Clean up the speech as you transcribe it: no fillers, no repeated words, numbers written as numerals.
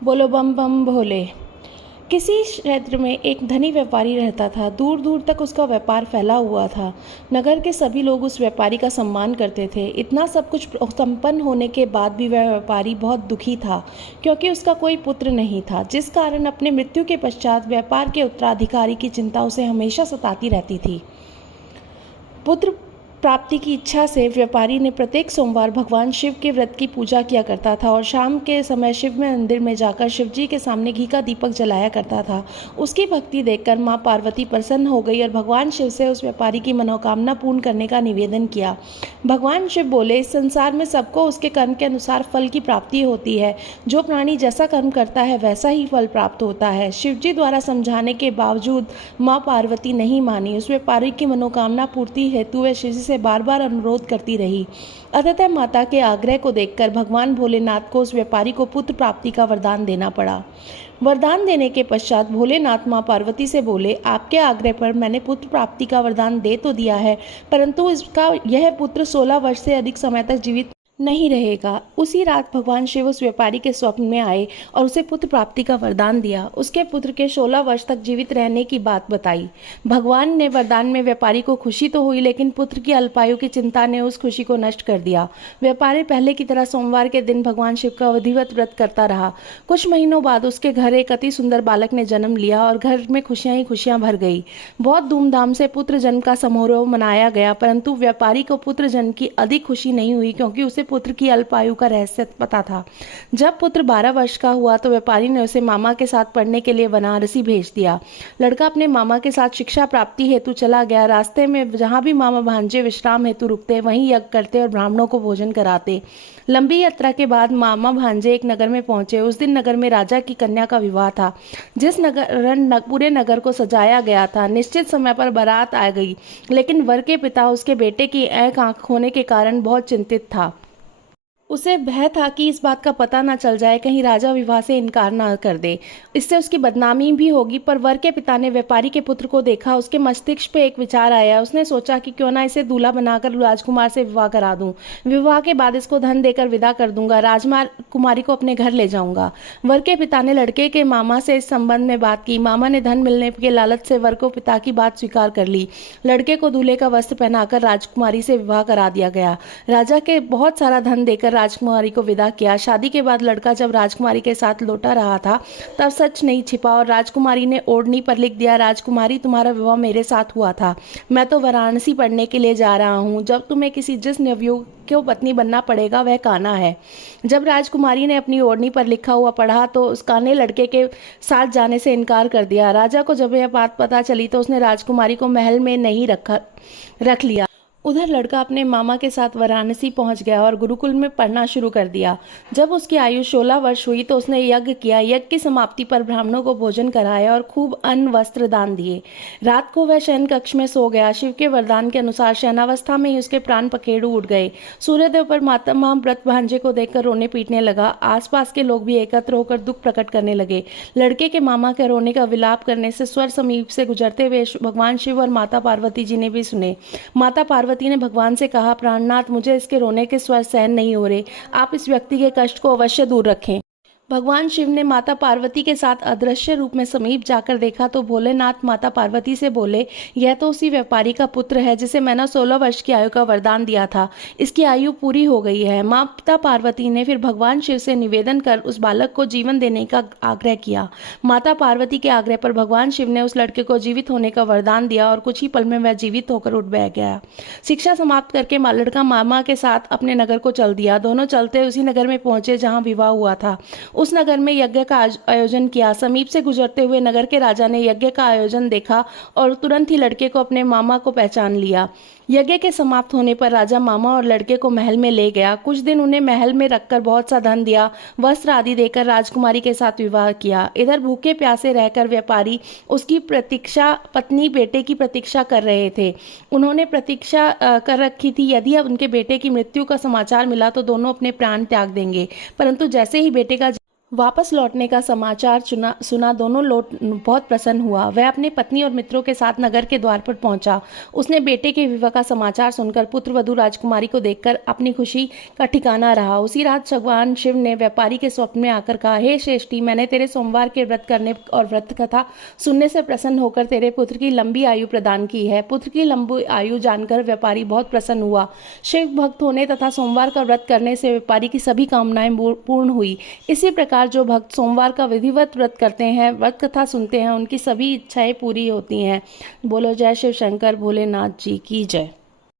बोलो बम बम भोले। किसी क्षेत्र में एक धनी व्यापारी रहता था। दूर दूर तक उसका व्यापार फैला हुआ था। नगर के सभी लोग उस व्यापारी का सम्मान करते थे। इतना सब कुछ संपन्न होने के बाद भी वह व्यापारी बहुत दुखी था, क्योंकि उसका कोई पुत्र नहीं था, जिस कारण अपने मृत्यु के पश्चात व्यापार के उत्तराधिकारी की चिंता उसे हमेशा सताती रहती थी। पुत्र प्राप्ति की इच्छा से व्यापारी ने प्रत्येक सोमवार भगवान शिव के व्रत की पूजा किया करता था और शाम के समय शिव मंदिर में जाकर शिव जी के सामने घी का दीपक जलाया करता था। उसकी भक्ति देखकर मां पार्वती प्रसन्न हो गई और भगवान शिव से उस व्यापारी की मनोकामना पूर्ण करने का निवेदन किया। भगवान शिव बोले, इस संसार में सबको उसके कर्म के अनुसार फल की प्राप्ति होती है। जो प्राणी जैसा कर्म करता है वैसा ही फल प्राप्त होता है। शिव जी द्वारा समझाने के बावजूद मां पार्वती नहीं मानी। उस व्यापारी की मनोकामना पूर्ति हेतु वह शिव से बार बार अनुरोध करती रही। अतः माता के आग्रह को देखकर भगवान भोलेनाथ को उस व्यापारी को पुत्र प्राप्ति का वरदान देना पड़ा। वरदान देने के पश्चात भोलेनाथ मां पार्वती से बोले, आपके आग्रह पर मैंने पुत्र प्राप्ति का वरदान दे तो दिया है, परंतु इसका यह पुत्र 16 वर्ष से अधिक समय तक जीवित नहीं रहेगा। उसी रात भगवान शिव उस व्यापारी के स्वप्न में आए और उसे पुत्र प्राप्ति का वरदान दिया। उसके पुत्र के 16 वर्ष तक जीवित रहने की बात बताई। भगवान ने वरदान में व्यापारी को खुशी तो हुई, लेकिन पुत्र की अल्पायु की चिंता ने उस खुशी को नष्ट कर दिया। व्यापारी पहले की तरह सोमवार के दिन भगवान शिव का विधिवत व्रत करता रहा। कुछ महीनों बाद उसके घर एक अति सुंदर बालक ने जन्म लिया और घर में खुशियां ही खुशियां भर गई। बहुत धूमधाम से पुत्र जन्म का समारोह मनाया गया, परंतु व्यापारी को पुत्र जन्म की अधिक खुशी नहीं हुई, क्योंकि उसे पुत्र की अल्पायु का रहस्य पता था। जब पुत्र 12 वर्ष का हुआ तो व्यापारी ने उसे मामा के साथ पढ़ने के लिए बनारसी भेज दिया। लड़का अपने मामा के साथ शिक्षा प्राप्ति हेतु चला गया। रास्ते में जहां भी मामा भांजे विश्राम हेतु रुकते, वहीं यज्ञ करते और ब्राह्मणों को भोजन कराते। लंबी यात्रा के बाद मामा भांजे एक नगर में पहुंचे। उस दिन नगर में राजा की कन्या का विवाह था, जिस पूरे नगर को सजाया गया था। निश्चित समय पर बारात आ गई, लेकिन वर के पिता उसके बेटे की एक आंख होने के कारण बहुत चिंतित था। उसे भय था कि इस बात का पता न चल जाए, कहीं राजा विवाह से इनकार न कर दे, इससे उसकी बदनामी भी होगी। पर वर के पिता ने व्यापारी के पुत्र को देखा। उसके मस्तिष्क पे एक विचार आया। उसने सोचा कि क्यों ना इसे दूल्हा बनाकर राजकुमार से विवाह करा दूं। विवाह के बाद इसको धन देकर विदा कर दूंगा, राजकुमारी को अपने घर ले जाऊंगा। वर के पिता ने लड़के के मामा से इस संबंध में बात की। मामा ने धन मिलने के लालच से वर को पिता की बात स्वीकार कर ली। लड़के को दूल्हे का वस्त्र पहनाकर राजकुमारी से विवाह करा दिया गया। राजा के बहुत सारा धन देकर राजकुमारी को विदा किया। शादी के बाद लड़का जब राजकुमारी के साथ लौटा रहा था, तब सच नहीं छिपा और राजकुमारी ने ओढ़नी पर लिख दिया, राजकुमारी तुम्हारा विवाह मेरे साथ हुआ था। मैं तो वाराणसी पढ़ने के लिए जा रहा हूँ। जब तुम्हें जिस नवयुवक को पत्नी बनना पड़ेगा वह कान्हा है। जब राजकुमारी ने अपनी ओढ़नी पर लिखा हुआ पढ़ा तो उस कान्हे लड़के के साथ जाने से इनकार कर दिया। राजा को जब यह बात पता चली तो उसने राजकुमारी को महल में नहीं रख लिया। उधर लड़का अपने मामा के साथ वाराणसी पहुंच गया और गुरुकुल में पढ़ना शुरू कर दिया। जब उसकी आयु 16 वर्ष हुई तो उसने यज्ञ किया। यज्ञ की समाप्ति पर ब्राह्मणों को भोजन कराया और खूब अन्न वस्त्र दान दिए। रात को वह शयन कक्ष में सो गया। शिव के वरदान के अनुसार शयनावस्था में ही उसके प्राण पखेरु उठ गए। सूर्यदेव पर माता व्रत भांजे को देखकर रोने पीटने लगा। आसपास के लोग भी एकत्र होकर दुख प्रकट करने लगे। लड़के के मामा के रोने का विलाप करने से स्वर समीप से गुजरते हुए भगवान शिव और माता पार्वती जी ने भी सुने। माता पार्वती ने भगवान से कहा, प्राणनाथ, मुझे इसके रोने के स्वर सहन नहीं हो रहे, आप इस व्यक्ति के कष्ट को अवश्य दूर रखें। भगवान शिव ने माता पार्वती के साथ अदृश्य रूप में समीप जाकर देखा तो भोलेनाथ माता पार्वती से बोले, यह तो उसी व्यापारी का पुत्र है जिसे मैंने 16 वर्ष की आयु का वरदान दिया था। इसकी आयु पूरी हो गई है। माता पार्वती ने फिर भगवान शिव से निवेदन कर उस बालक को जीवन देने का आग्रह किया। माता पार्वती के आग्रह पर भगवान शिव ने उस लड़के को जीवित होने का वरदान दिया और कुछ ही पल में वह जीवित होकर उठ बैठ गया। शिक्षा समाप्त करके लड़का मामा के साथ अपने नगर को चल दिया। दोनों चलते उसी नगर में पहुंचे जहां विवाह हुआ था। उस नगर में यज्ञ का आयोजन किया। समीप से गुजरते हुए नगर के राजा ने यज्ञ का आयोजन देखा और तुरंत ही लड़के को अपने मामा को पहचान लिया। यज्ञ के समाप्त होने पर राजा मामा और लड़के को महल में ले गया। कुछ दिन उन्हें महल में रखकर बहुत सा धन दिया, वस्त्र आदि देकर राजकुमारी के साथ विवाह किया। इधर भूखे प्यासे रहकर व्यापारी उसकी पत्नी बेटे की प्रतीक्षा कर रहे थे। उन्होंने प्रतीक्षा कर रखी थी, यदि अब उनके बेटे की मृत्यु का समाचार मिला तो दोनों अपने प्राण त्याग देंगे। परंतु जैसे ही बेटे का वापस लौटने का समाचार सुना दोनों लौट बहुत प्रसन्न हुआ। वह अपनी पत्नी और मित्रों के साथ नगर के द्वार पर पहुंचा। उसने बेटे के विवाह का समाचार सुनकर पुत्रवधू राजकुमारी को देखकर अपनी खुशी का ठिकाना रहा। उसी रात भगवान शिव ने व्यापारी के स्वप्न में आकर कहा, हे श्रेष्ठी, मैंने तेरे सोमवार के व्रत करने और व्रत कथा सुनने से प्रसन्न होकर तेरे पुत्र की लंबी आयु प्रदान की है। पुत्र की लंबी आयु जानकर व्यापारी बहुत प्रसन्न हुआ। शिव भक्त होने तथा सोमवार का व्रत करने से व्यापारी की सभी कामनाएं पूर्ण हुई। इसी प्रकार जो भक्त सोमवार का विधिवत व्रत करते हैं, व्रत कथा सुनते हैं, उनकी सभी इच्छाएं पूरी होती हैं। बोलो जय शिव शंकर भोलेनाथ जी की जय।